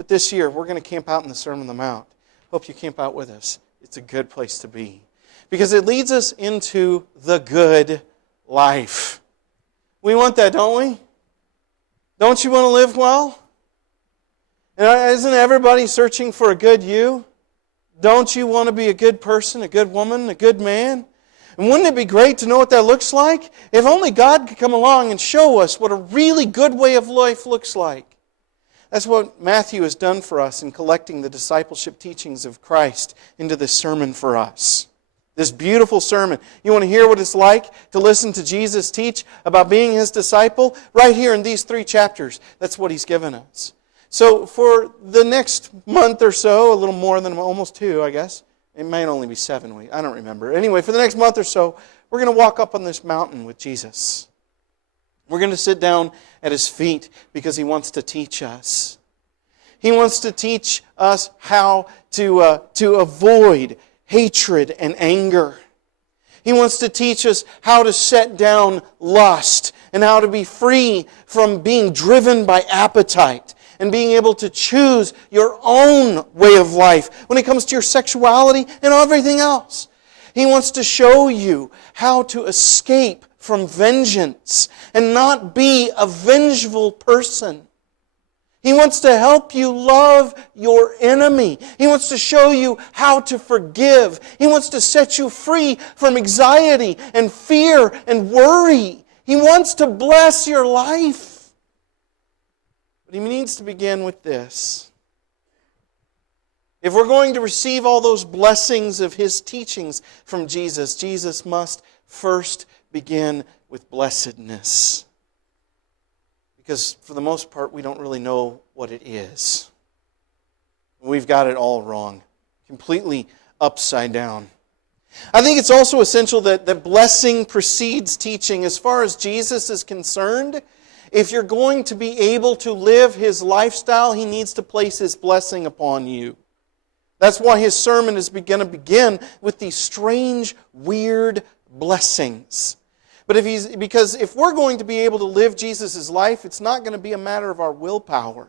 But this year, we're going to camp out in the Sermon on the Mount. Hope you camp out with us. It's a good place to be. Because it leads us into the good life. We want that, don't we? Don't you want to live well? And isn't everybody searching for a good you? Don't you want to be a good person, a good woman, a good man? And wouldn't it be great to know what that looks like? If only God could come along and show us what a really good way of life looks like. That's what Matthew has done for us in collecting the discipleship teachings of Christ into this sermon for us. This beautiful sermon. You want to hear what it's like to listen to Jesus teach about being His disciple? Right here in these 3 chapters. That's what He's given us. So for the next month or so, a little more than almost 2, I guess. It might only be 7 weeks. I don't remember. Anyway, for the next month or so, we're going to walk up on this mountain with Jesus. We're going to sit down at His feet because He wants to teach us. He wants to teach us how to avoid hatred and anger. He wants to teach us how to set down lust and how to be free from being driven by appetite and being able to choose your own way of life when it comes to your sexuality and everything else. He wants to show you how to escape from vengeance and not be a vengeful person. He wants to help you love your enemy. He wants to show you how to forgive. He wants to set you free from anxiety and fear and worry. He wants to bless your life. But He needs to begin with this. If we're going to receive all those blessings of His teachings from Jesus, Jesus must first begin with blessedness. Because for the most part, we don't really know what it is. We've got it all wrong. Completely upside down. I think it's also essential that blessing precedes teaching. As far as Jesus is concerned, if you're going to be able to live His lifestyle, He needs to place His blessing upon you. That's why His sermon is going to begin with these strange, weird blessings. But because if we're going to be able to live Jesus' life, it's not going to be a matter of our willpower.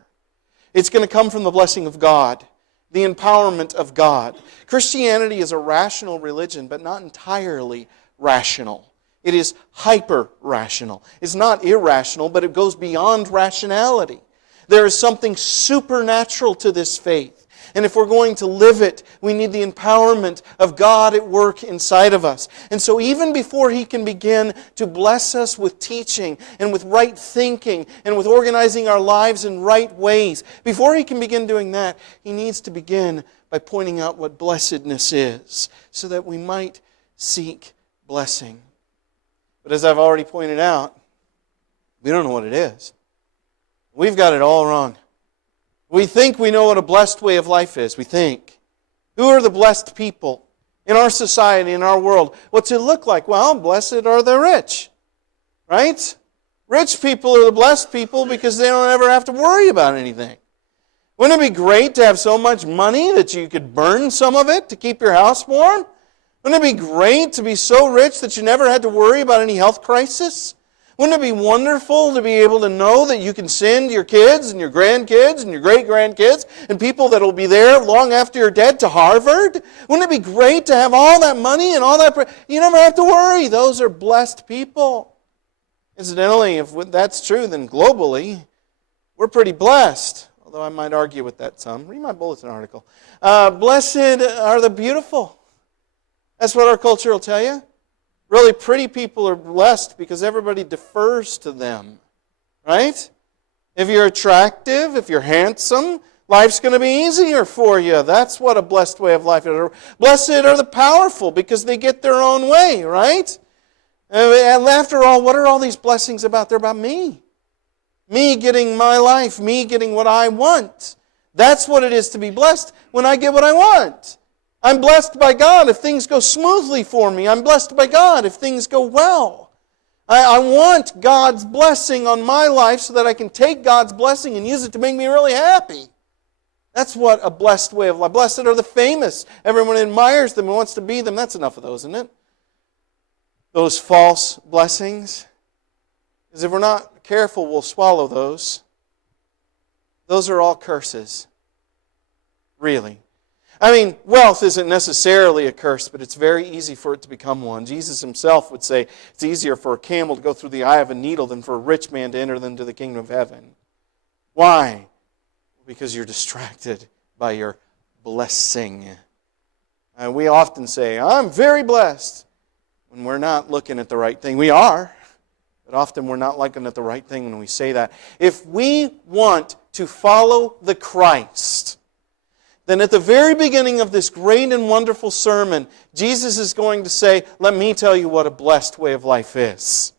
It's going to come from the blessing of God, the empowerment of God. Christianity is a rational religion, but not entirely rational. It is hyper-rational. It's not irrational, but it goes beyond rationality. There is something supernatural to this faith. And if we're going to live it, we need the empowerment of God at work inside of us. And so even before He can begin to bless us with teaching and with right thinking and with organizing our lives in right ways, before He can begin doing that, He needs to begin by pointing out what blessedness is so that we might seek blessing. But as I've already pointed out, we don't know what it is. We've got it all wrong. We think we know what a blessed way of life is. We think. Who are the blessed people in our society, in our world? What's it look like? Well, blessed are the rich. Right? Rich people are the blessed people because they don't ever have to worry about anything. Wouldn't it be great to have so much money that you could burn some of it to keep your house warm? Wouldn't it be great to be so rich that you never had to worry about any health crisis? Wouldn't it be wonderful to be able to know that you can send your kids and your grandkids and your great-grandkids and people that will be there long after you're dead to Harvard? Wouldn't it be great to have all that money and all that? You never have to worry. Those are blessed people. Incidentally, if that's true, then globally, we're pretty blessed. Although I might argue with that some. Read my bulletin article. Blessed are the beautiful. That's what our culture will tell you. Really pretty people are blessed because everybody defers to them. Right? If you're attractive, if you're handsome, life's going to be easier for you. That's what a blessed way of life is. Blessed are the powerful because they get their own way, right? And after all, what are all these blessings about? They're about me. Me getting my life, me getting what I want. That's what it is to be blessed when I get what I want. I'm blessed by God if things go smoothly for me. I'm blessed by God if things go well. I want God's blessing on my life so that I can take God's blessing and use it to make me really happy. That's what a blessed way of life. Blessed are the famous. Everyone admires them and wants to be them. That's enough of those, isn't it? Those false blessings. Because if we're not careful, we'll swallow those. Those are all curses. really. I mean, wealth isn't necessarily a curse, but it's very easy for it to become one. Jesus himself would say it's easier for a camel to go through the eye of a needle than for a rich man to enter into the kingdom of heaven. Why? Because you're distracted by your blessing. We often say, I'm very blessed, when we're not looking at the right thing. We are, but often we're not looking at the right thing when we say that. If we want to follow the Christ, then at the very beginning of this great and wonderful sermon, Jesus is going to say, let me tell you what a blessed way of life is.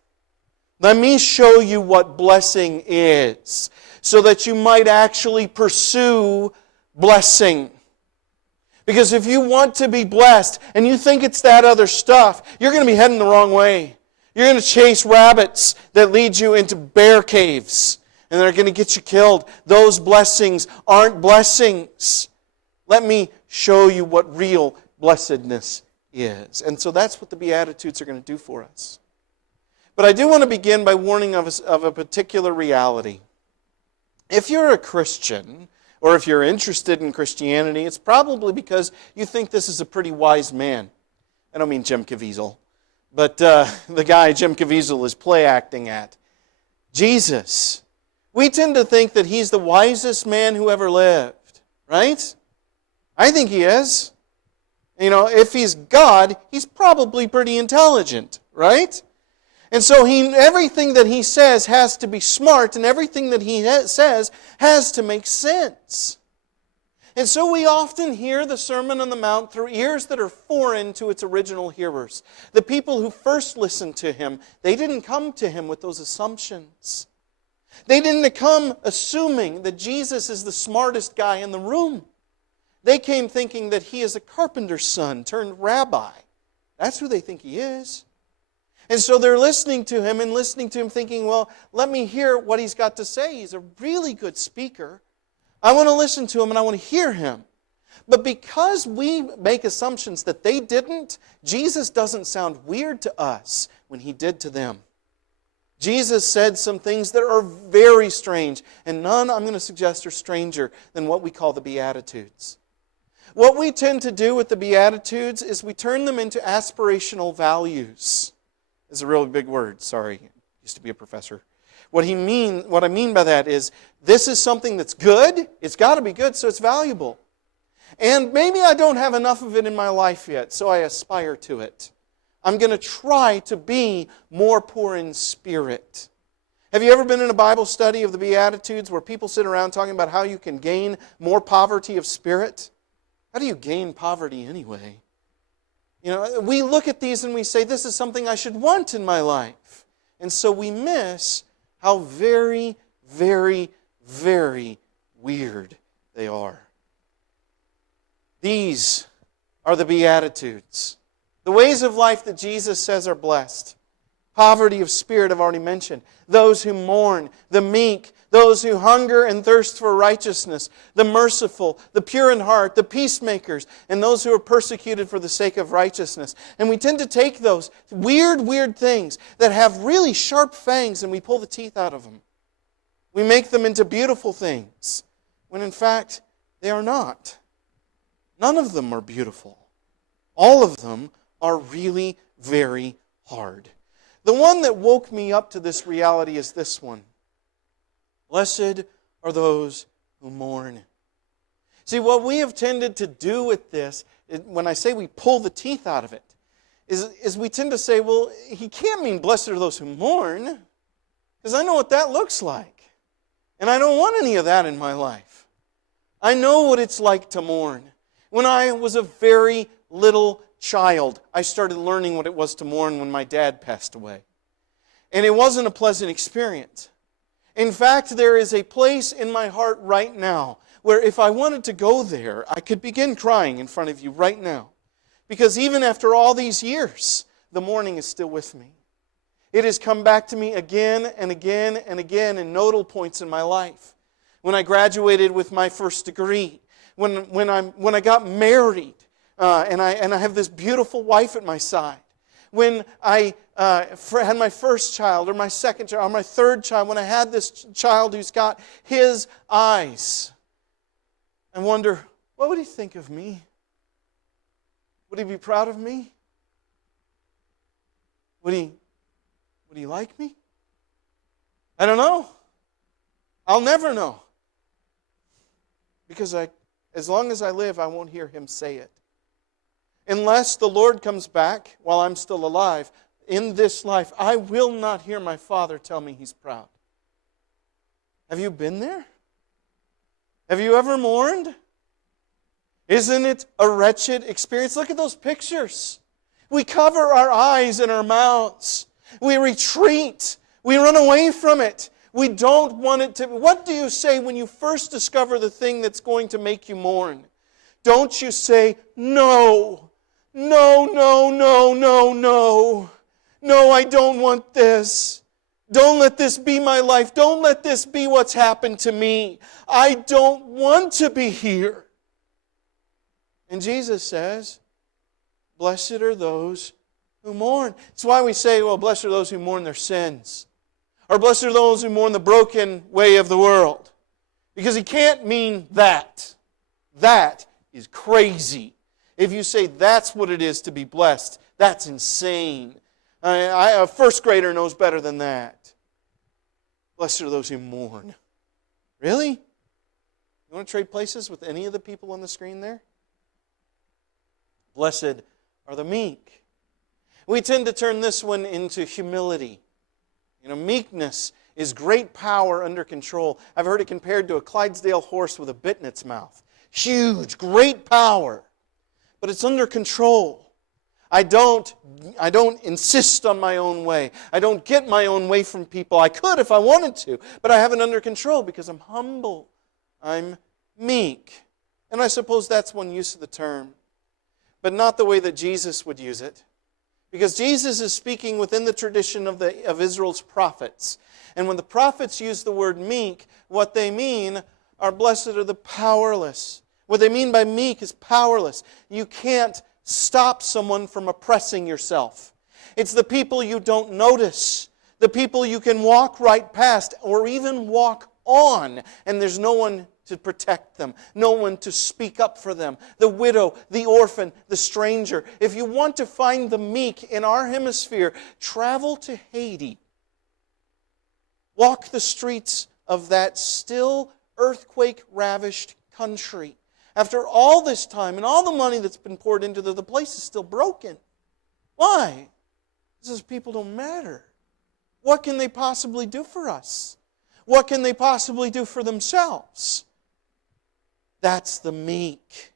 Let me show you what blessing is, so that you might actually pursue blessing. Because if you want to be blessed and you think it's that other stuff, you're going to be heading the wrong way. You're going to chase rabbits that lead you into bear caves, and they're going to get you killed. Those blessings aren't blessings. Let me show you what real blessedness is. And so that's what the Beatitudes are going to do for us. But I do want to begin by warning of a particular reality. If you're a Christian, or if you're interested in Christianity, it's probably because you think this is a pretty wise man. I don't mean Jim Caviezel, but the guy Jim Caviezel is play acting at. Jesus. We tend to think that he's the wisest man who ever lived, right? I think he is. You know, if he's God, he's probably pretty intelligent, right? And so everything that he says has to be smart, and everything that he says has to make sense. And so we often hear the Sermon on the Mount through ears that are foreign to its original hearers. The people who first listened to him, they didn't come to him with those assumptions. They didn't come assuming that Jesus is the smartest guy in the room. They came thinking that he is a carpenter's son turned rabbi. That's who they think he is. And so they're listening to him thinking, well, let me hear what he's got to say. He's a really good speaker. I want to listen to him and I want to hear him. But because we make assumptions that they didn't, Jesus doesn't sound weird to us when he did to them. Jesus said some things that are very strange, and none, I'm going to suggest, are stranger than what we call the Beatitudes. What we tend to do with the Beatitudes is we turn them into aspirational values. It's a really big word, sorry. Used to be a professor. What I mean by that is, this is something that's good. It's got to be good, so it's valuable. And maybe I don't have enough of it in my life yet, so I aspire to it. I'm going to try to be more poor in spirit. Have you ever been in a Bible study of the Beatitudes where people sit around talking about how you can gain more poverty of spirit? How do you gain poverty anyway? You know, we look at these and we say, this is something I should want in my life. And so we miss how very, very, very weird they are. These are the Beatitudes. The ways of life that Jesus says are blessed. Poverty of spirit, I've already mentioned. Those who mourn, the meek, those who hunger and thirst for righteousness, the merciful, the pure in heart, the peacemakers, and those who are persecuted for the sake of righteousness. And we tend to take those weird things that have really sharp fangs and we pull the teeth out of them. We make them into beautiful things, when in fact they are not. None of them are beautiful. All of them are really very hard. The one that woke me up to this reality is this one. Blessed are those who mourn. See, what we have tended to do with this, when I say we pull the teeth out of it, is we tend to say, well, he can't mean blessed are those who mourn, because I know what that looks like. And I don't want any of that in my life. I know what it's like to mourn. When I was a very little child, I started learning what it was to mourn when my dad passed away. And it wasn't a pleasant experience. In fact, there is a place in my heart right now where if I wanted to go there, I could begin crying in front of you right now. Because even after all these years, the mourning is still with me. It has come back to me again and again and again in nodal points in my life. When I graduated with my first degree, when I got married, and I have this beautiful wife at my side. When I had my first child, or my second child, or my third child, when I had this child who's got his eyes, I wonder, what would He think of me? Would He be proud of me? Would He like me? I don't know. I'll never know. Because as long as I live, I won't hear Him say it. Unless the Lord comes back while I'm still alive, in this life, I will not hear my Father tell me He's proud. Have you been there? Have you ever mourned? Isn't it a wretched experience? Look at those pictures. We cover our eyes and our mouths. We retreat. We run away from it. We don't want it to... What do you say when you first discover the thing that's going to make you mourn? Don't you say, no, no, no, no, no, no. No, I don't want this. Don't let this be my life. Don't let this be what's happened to me. I don't want to be here. And Jesus says, blessed are those who mourn. It's why we say, well, blessed are those who mourn their sins. Or blessed are those who mourn the broken way of the world. Because He can't mean that. That is crazy. If you say that's what it is to be blessed, that's insane. A first grader knows better than that. Blessed are those who mourn. Really? You want to trade places with any of the people on the screen there? Blessed are the meek. We tend to turn this one into humility. Meekness is great power under control. I've heard it compared to a Clydesdale horse with a bit in its mouth. Huge, great power. But it's under control. I don't insist on my own way. I don't get my own way from people. I could if I wanted to, but I have it under control because I'm humble. I'm meek. And I suppose that's one use of the term, but not the way that Jesus would use it. Because Jesus is speaking within the tradition of Israel's prophets. And when the prophets use the word meek, what they mean are blessed are the powerless. What they mean by meek is powerless. You can't stop someone from oppressing yourself. It's the people you don't notice. The people you can walk right past or even walk on, and there's no one to protect them, no one to speak up for them. The widow, the orphan, the stranger. If you want to find the meek in our hemisphere, travel to Haiti. Walk the streets of that still earthquake-ravished country. After all this time and all the money that's been poured into the place is still broken. Why? Because people don't matter. What can they possibly do for us? What can they possibly do for themselves? That's the meek.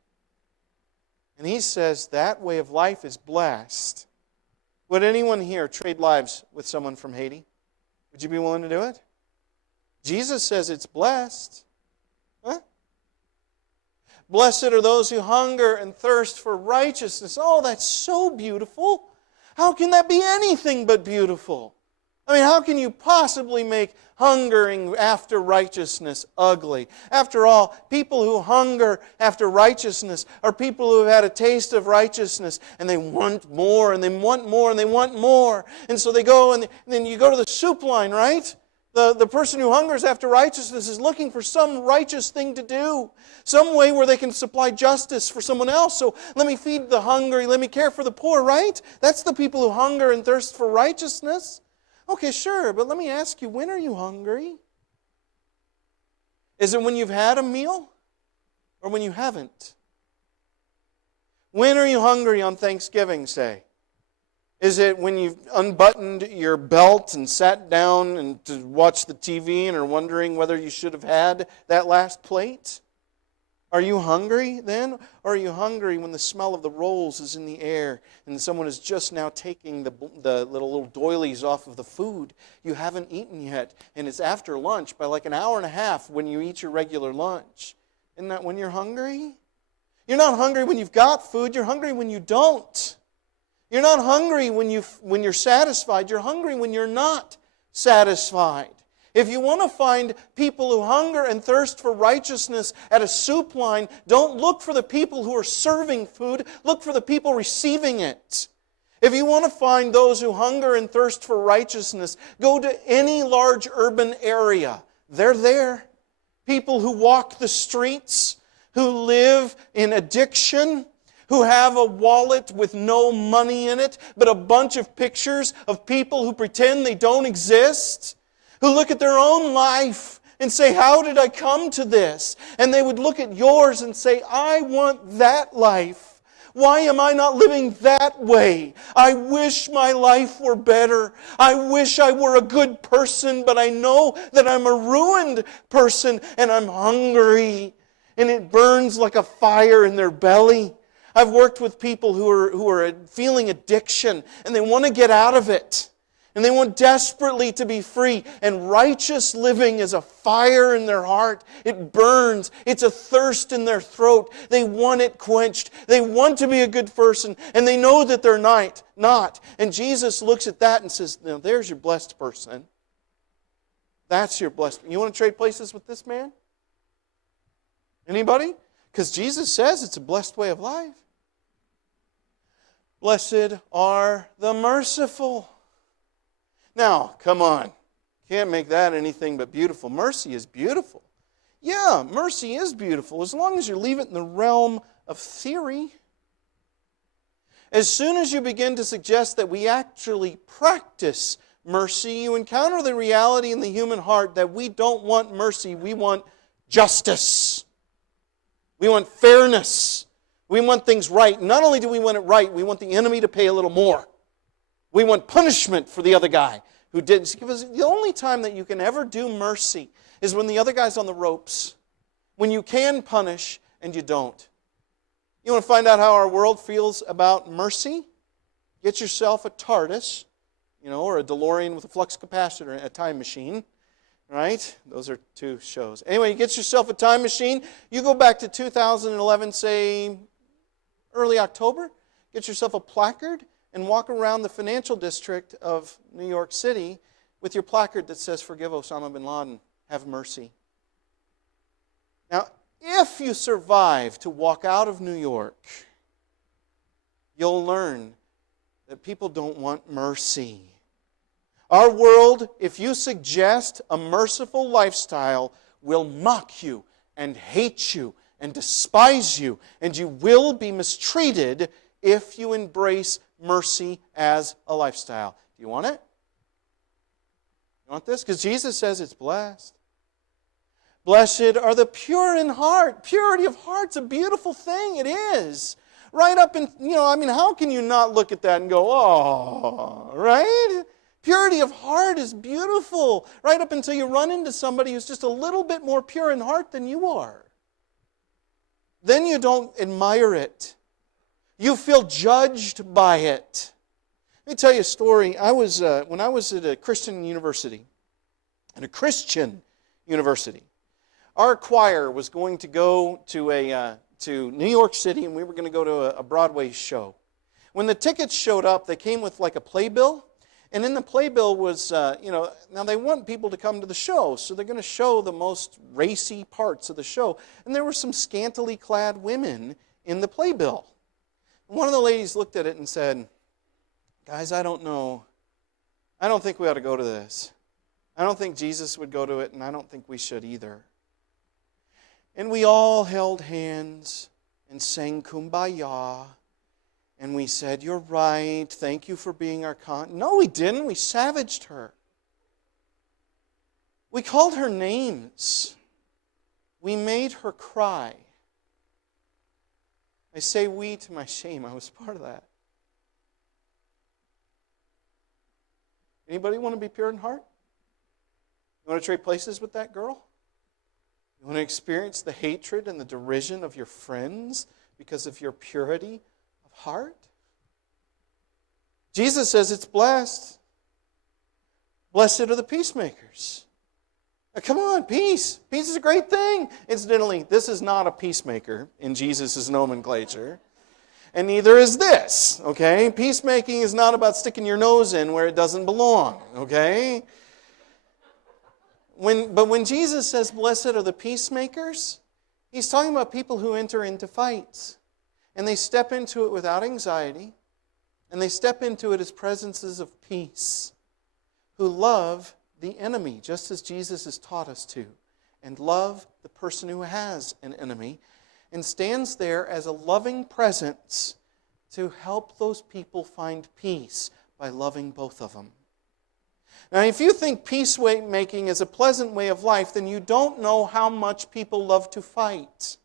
And He says that way of life is blessed. Would anyone here trade lives with someone from Haiti? Would you be willing to do it? Jesus says it's blessed. Huh? Blessed are those who hunger and thirst for righteousness. Oh, that's so beautiful. How can that be anything but beautiful? I mean, how can you possibly make hungering after righteousness ugly? After all, people who hunger after righteousness are people who have had a taste of righteousness and they want more and they want more and they want more. And so they go and then you go to the soup line, right? The person who hungers after righteousness is looking for some righteous thing to do. Some way where they can supply justice for someone else. So let me feed the hungry, let me care for the poor, right? That's the people who hunger and thirst for righteousness. Okay, sure, but let me ask you, when are you hungry? Is it when you've had a meal or when you haven't? When are you hungry on Thanksgiving, say? Is it when you've unbuttoned your belt and sat down and to watch the TV and are wondering whether you should have had that last plate? Are you hungry then? Or are you hungry when the smell of the rolls is in the air and someone is just now taking the little doilies off of the food you haven't eaten yet and it's after lunch by like an hour and a half when you eat your regular lunch? Isn't that when you're hungry? You're not hungry when you've got food. You're hungry when you don't. You're not hungry when you're satisfied. You're hungry when you're not satisfied. If you want to find people who hunger and thirst for righteousness at a soup line, don't look for the people who are serving food. Look for the people receiving it. If you want to find those who hunger and thirst for righteousness, go to any large urban area. They're there. People who walk the streets, who live in addiction, who have a wallet with no money in it, but a bunch of pictures of people who pretend they don't exist, who look at their own life and say, how did I come to this? And they would look at yours and say, I want that life. Why am I not living that way? I wish my life were better. I wish I were a good person, but I know that I'm a ruined person and I'm hungry. And it burns like a fire in their belly. I've worked with people who are feeling addiction and they want to get out of it. And they want desperately to be free. And righteous living is a fire in their heart. It burns. It's a thirst in their throat. They want it quenched. They want to be a good person. And they know that they're not. And Jesus looks at that and says, now there's your blessed person. That's your blessed. You want to trade places with this man? Anybody? Because Jesus says it's a blessed way of life. Blessed are the merciful. Now, come on. Can't make that anything but beautiful. Mercy is beautiful. Yeah, mercy is beautiful as long as you leave it in the realm of theory. As soon as you begin to suggest that we actually practice mercy, you encounter the reality in the human heart that we don't want mercy, we want justice. We want fairness. We want things right. Not only do we want it right, we want the enemy to pay a little more. We want punishment for the other guy who didn't. Because the only time that you can ever do mercy is when the other guy's on the ropes. When you can punish and you don't. You want to find out how our world feels about mercy? Get yourself a TARDIS, or a DeLorean with a flux capacitor, a time machine. Right? Those are two shows. Anyway, you get yourself a time machine. You go back to 2011, say early October. Get yourself a placard and walk around the financial district of New York City with your placard that says, forgive Osama bin Laden, have mercy. Now, if you survive to walk out of New York, you'll learn that people don't want mercy. Our world, if you suggest a merciful lifestyle, will mock you and hate you and despise you, and you will be mistreated if you embrace mercy as a lifestyle. Do you want it? You want this? Because Jesus says it's blessed. Blessed are the pure in heart. Purity of heart's a beautiful thing. It is. Right up in, how can you not look at that and go, oh, right? Purity of heart is beautiful, right up until you run into somebody who's just a little bit more pure in heart than you are. Then you don't admire it. You feel judged by it. Let me tell you a story. When I was at a Christian university, our choir was going to go to New York City, and we were going to go to a Broadway show. When the tickets showed up, they came with like a playbill. And in the playbill was, now they want people to come to the show, so they're going to show the most racy parts of the show. And there were some scantily clad women in the playbill. And one of the ladies looked at it and said, guys, I don't know. I don't think we ought to go to this. I don't think Jesus would go to it, and I don't think we should either. And we all held hands and sang Kumbaya. And we said, you're right, thank you for being our No, we didn't. We savaged her. We called her names. We made her cry. I say we to my shame. I was part of that. Anybody want to be pure in heart? You want to trade places with that girl? You want to experience the hatred and the derision of your friends because of your purity heart? Jesus says it's blessed. Blessed are the peacemakers. Now, come on, peace. Peace is a great thing. Incidentally, this is not a peacemaker in Jesus' nomenclature. And neither is this, okay? Peacemaking is not about sticking your nose in where it doesn't belong, okay? But when Jesus says blessed are the peacemakers, he's talking about people who enter into fights. And they step into it without anxiety. And they step into it as presences of peace. Who love the enemy, just as Jesus has taught us to. And love the person who has an enemy. and stands there as a loving presence to help those people find peace by loving both of them. Now, if you think peacemaking is a pleasant way of life, then you don't know how much people love to fight.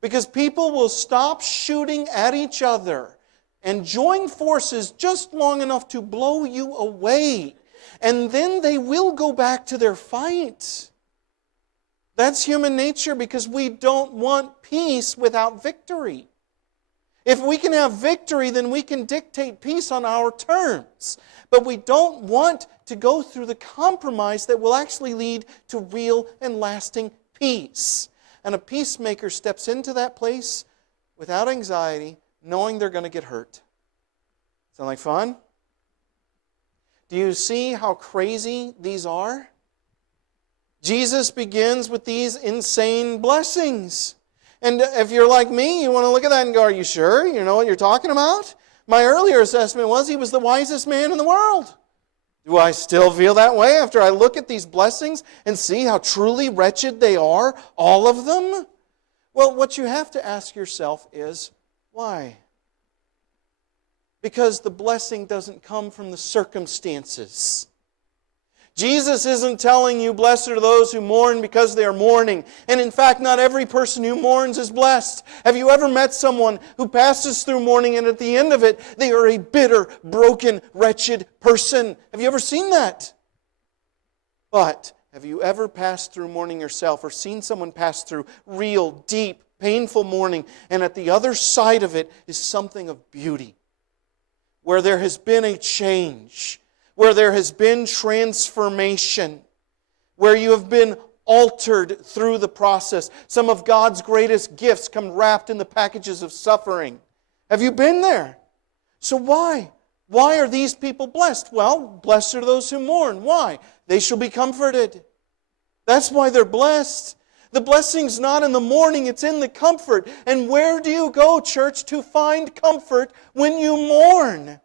Because people will stop shooting at each other and join forces just long enough to blow you away. And then they will go back to their fight. That's human nature, because we don't want peace without victory. If we can have victory, then we can dictate peace on our terms. But we don't want to go through the compromise that will actually lead to real and lasting peace. And a peacemaker steps into that place without anxiety, knowing they're going to get hurt. Sound like fun? Do you see how crazy these are? Jesus begins with these insane blessings. And if you're like me, you want to look at that and go, are you sure? You know what you're talking about? My earlier assessment was he was the wisest man in the world. Do I still feel that way after I look at these blessings and see how truly wretched they are, all of them? Well, what you have to ask yourself is, why? Because the blessing doesn't come from the circumstances. Jesus isn't telling you, blessed are those who mourn because they are mourning. And in fact, not every person who mourns is blessed. Have you ever met someone who passes through mourning and at the end of it, they are a bitter, broken, wretched person? Have you ever seen that? But have you ever passed through mourning yourself or seen someone pass through real, deep, painful mourning, and at the other side of it is something of beauty, where there has been a change, where there has been transformation, where you have been altered through the process. Some of God's greatest gifts come wrapped in the packages of suffering. Have you been there? So why? Why are these people blessed? Well, blessed are those who mourn. Why? They shall be comforted. That's why they're blessed. The blessing's not in the mourning, it's in the comfort. And where do you go, church, to find comfort when you mourn?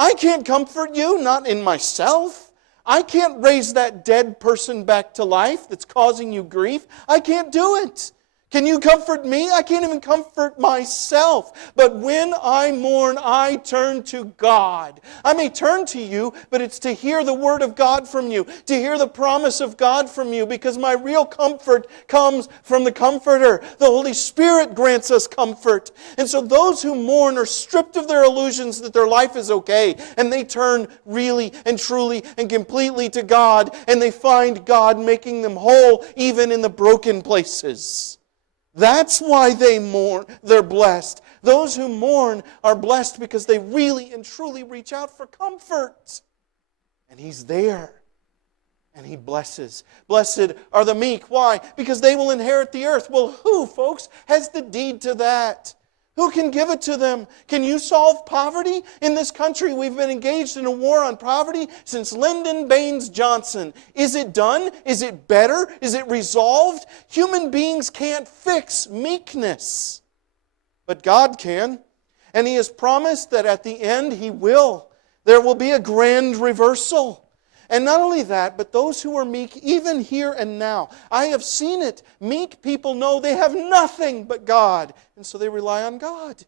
I can't comfort you, not in myself. I can't raise that dead person back to life that's causing you grief. I can't do it. Can you comfort me? I can't even comfort myself. But when I mourn, I turn to God. I may turn to you, but it's to hear the Word of God from you, to hear the promise of God from you, because my real comfort comes from the Comforter. The Holy Spirit grants us comfort. And so those who mourn are stripped of their illusions that their life is okay, and they turn really and truly and completely to God, and they find God making them whole even in the broken places. That's why they mourn. They're blessed. Those who mourn are blessed because they really and truly reach out for comfort. And He's there. And He blesses. Blessed are the meek. Why? Because they will inherit the earth. Well, who, folks, has the deed to that? Who can give it to them? Can you solve poverty? In this country, we've been engaged in a war on poverty since Lyndon Baines Johnson. Is it done? Is it better? Is it resolved? Human beings can't fix meekness. But God can. And He has promised that at the end He will. There will be a grand reversal. And not only that, but those who are meek, even here and now. I have seen it. Meek people know they have nothing but God. And so they rely on God.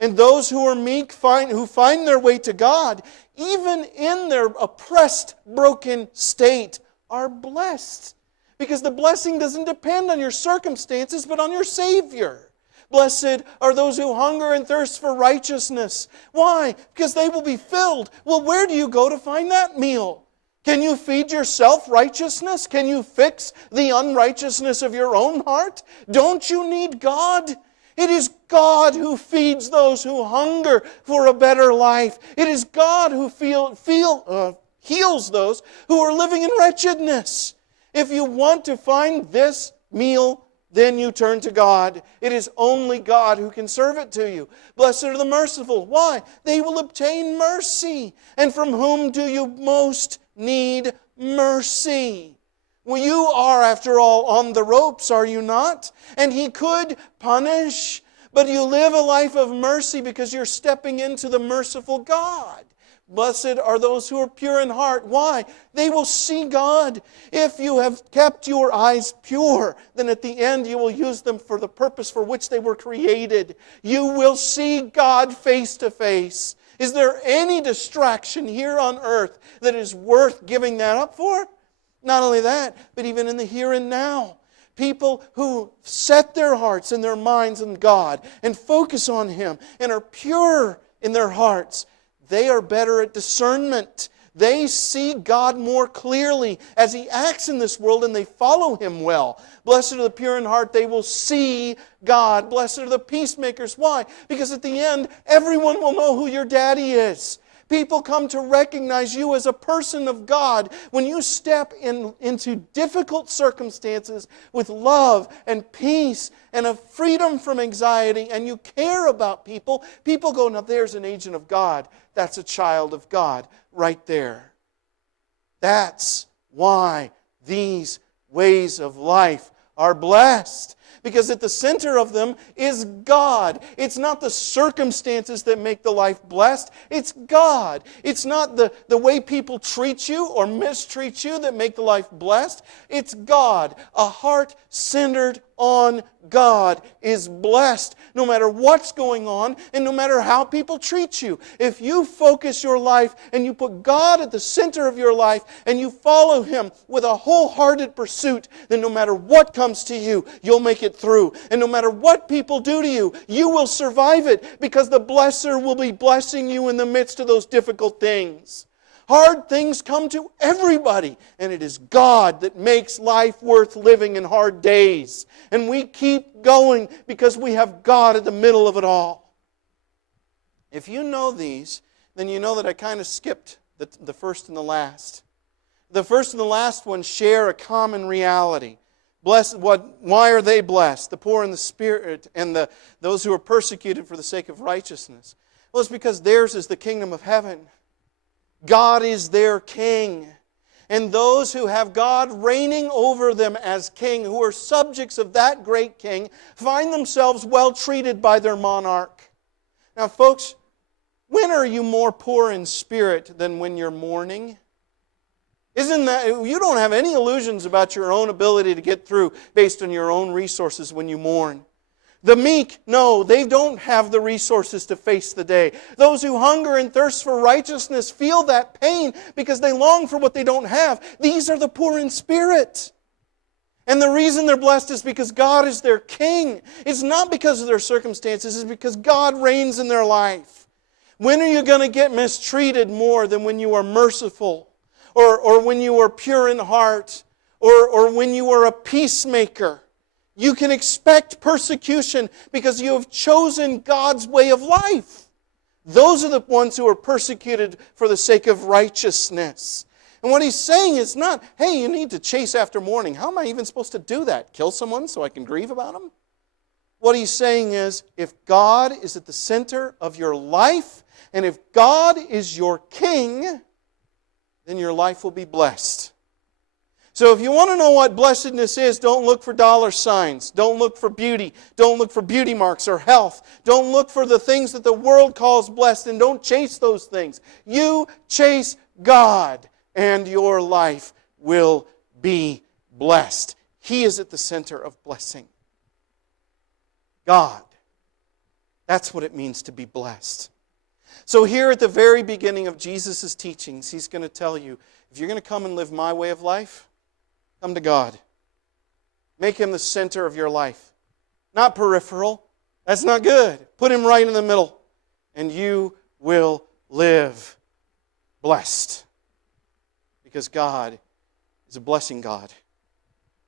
And those who are meek, who find their way to God, even in their oppressed, broken state, are blessed. Because the blessing doesn't depend on your circumstances, but on your Savior. Blessed are those who hunger and thirst for righteousness. Why? Because they will be filled. Well, where do you go to find that meal? Can you feed yourself righteousness? Can you fix the unrighteousness of your own heart? Don't you need God? It is God who feeds those who hunger for a better life. It is God who heals those who are living in wretchedness. If you want to find this meal, then you turn to God. It is only God who can serve it to you. Blessed are the merciful. Why? They will obtain mercy. And from whom do you most need mercy? Well, you are, after all, on the ropes, are you not? And He could punish, but you live a life of mercy because you're stepping into the merciful God. Blessed are those who are pure in heart. Why? They will see God. If you have kept your eyes pure, then at the end you will use them for the purpose for which they were created. You will see God face to face. Is there any distraction here on earth that is worth giving that up for? Not only that, but even in the here and now. People who set their hearts and their minds on God and focus on Him and are pure in their hearts, they are better at discernment. They see God more clearly as He acts in this world, and they follow Him well. Blessed are the pure in heart, they will see God. Blessed are the peacemakers. Why? Because at the end, everyone will know who your daddy is. People come to recognize you as a person of God when you step into difficult circumstances with love and peace and a freedom from anxiety, and you care about people. People go, now there's an agent of God. That's a child of God right there. That's why these ways of life are blessed. Because at the center of them is God. It's not the circumstances that make the life blessed. It's God. It's not the way people treat you or mistreat you that make the life blessed. It's God. A heart centered on God is blessed no matter what's going on and no matter how people treat you. If you focus your life and you put God at the center of your life and you follow Him with a wholehearted pursuit, then no matter what comes to you, you'll make it through. And no matter what people do to you, you will survive it because the blesser will be blessing you in the midst of those difficult things. Hard things come to everybody, and it is God that makes life worth living in hard days. And we keep going because we have God at the middle of it all. If you know these, then you know that I kind of skipped the first and the last. The first and the last one share a common reality. Why are they blessed? The poor in the spirit and those who are persecuted for the sake of righteousness. Well, it's because theirs is the kingdom of heaven. God is their king. And those who have God reigning over them as king, who are subjects of that great king, find themselves well treated by their monarch. Now, folks, when are you more poor in spirit than when you're mourning? Isn't that, you don't have any illusions about your own ability to get through based on your own resources when you mourn. The meek, no, they don't have the resources to face the day. Those who hunger and thirst for righteousness feel that pain because they long for what they don't have. These are the poor in spirit. And the reason they're blessed is because God is their king. It's not because of their circumstances, it's because God reigns in their life. When are you going to get mistreated more than when you are merciful? Or when you are pure in heart? Or when you are a peacemaker? You can expect persecution because you have chosen God's way of life. Those are the ones who are persecuted for the sake of righteousness. And what he's saying is not, hey, you need to chase after mourning. How am I even supposed to do that? Kill someone so I can grieve about them? What he's saying is, if God is at the center of your life, and if God is your king, then your life will be blessed. So if you want to know what blessedness is, don't look for dollar signs. Don't look for beauty. Don't look for beauty marks or health. Don't look for the things that the world calls blessed, and don't chase those things. You chase God, and your life will be blessed. He is at the center of blessing. God. That's what it means to be blessed. So here at the very beginning of Jesus' teachings, He's going to tell you, if you're going to come and live my way of life, come to God. Make Him the center of your life. Not peripheral. That's not good. Put Him right in the middle. And you will live blessed. Because God is a blessing God.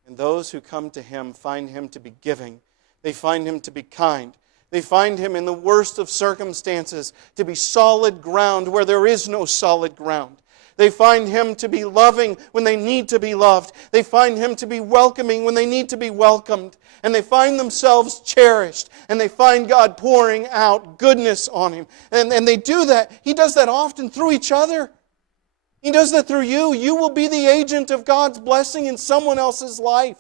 And those who come to Him find Him to be giving. They find Him to be kind. They find Him in the worst of circumstances to be solid ground where there is no solid ground. They find Him to be loving when they need to be loved. They find Him to be welcoming when they need to be welcomed. And they find themselves cherished. And they find God pouring out goodness on Him. And they do that. He does that often through each other. He does that through you. You will be the agent of God's blessing in someone else's life.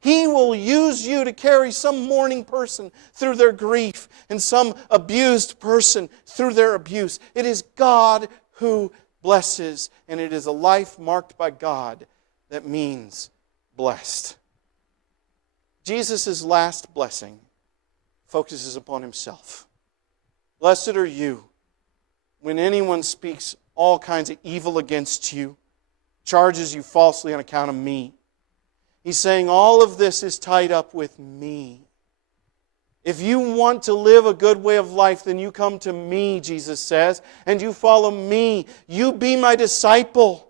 He will use you to carry some mourning person through their grief and some abused person through their abuse. It is God who blesses, and it is a life marked by God that means blessed. Jesus' last blessing focuses upon himself. Blessed are you when anyone speaks all kinds of evil against you, charges you falsely on account of me. He's saying all of this is tied up with me. If you want to live a good way of life, then you come to me, Jesus says, and you follow me. You be my disciple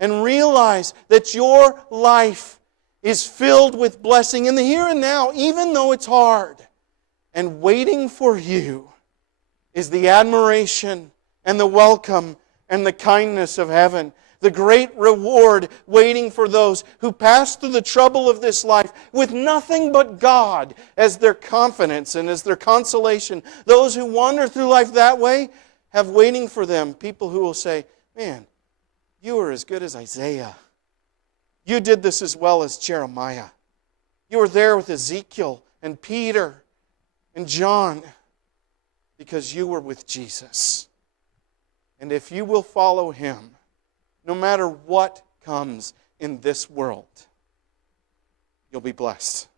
and realize that your life is filled with blessing in the here and now, even though it's hard. And waiting for you is the admiration and the welcome and the kindness of heaven. The great reward waiting for those who pass through the trouble of this life with nothing but God as their confidence and as their consolation. Those who wander through life that way have waiting for them people who will say, man, you are as good as Isaiah. You did this as well as Jeremiah. You were there with Ezekiel and Peter and John because you were with Jesus. And if you will follow Him, no matter what comes in this world, you'll be blessed.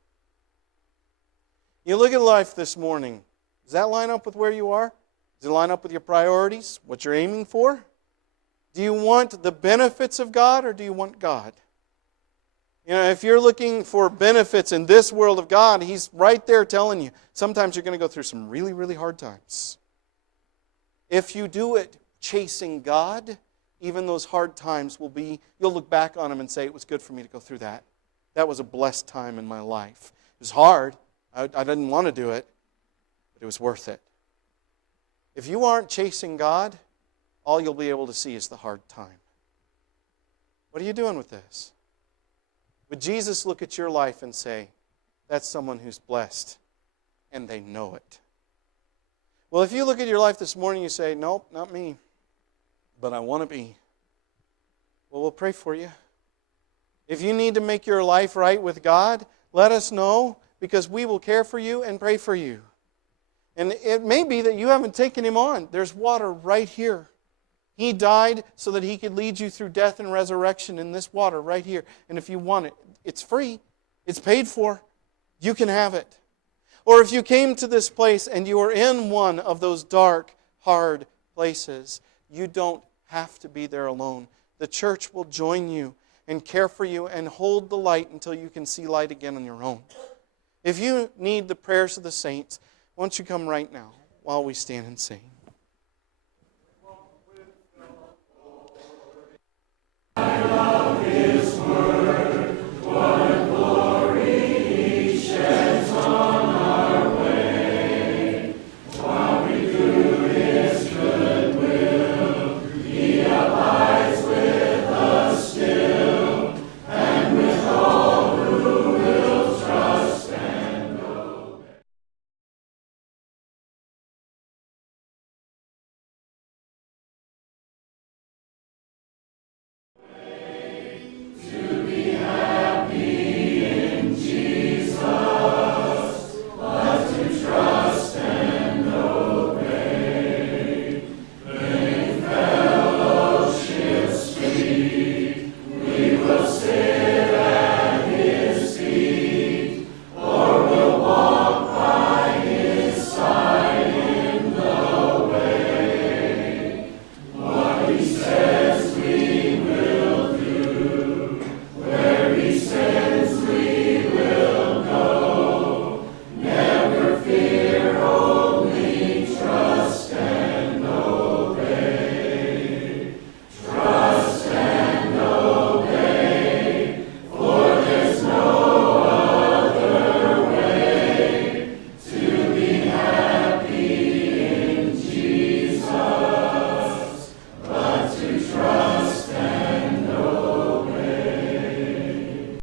You look at life this morning. Does that line up with where you are? Does it line up with your priorities, what you're aiming for? Do you want the benefits of God or do you want God? You know, if you're looking for benefits in this world of God, He's right there telling you, sometimes you're going to go through some really, really hard times. If you do it chasing God, even those hard times will be, you'll look back on them and say, it was good for me to go through that. That was a blessed time in my life. It was hard. I didn't want to do it, but it was worth it. If you aren't chasing God, all you'll be able to see is the hard time. What are you doing with this? Would Jesus look at your life and say, that's someone who's blessed, and they know it? Well, if you look at your life this morning and you say, nope, not me, but I want to be, well, we'll pray for you. If you need to make your life right with God, let us know, because we will care for you and pray for you. And it may be that you haven't taken Him on. There's water right here. He died so that He could lead you through death and resurrection in this water right here. And if you want it, it's free. It's paid for. You can have it. Or if you came to this place and you are in one of those dark, hard places, you don't have to be there alone. The church will join you and care for you and hold the light until you can see light again on your own. If you need the prayers of the saints, why don't you come right now while we stand and sing?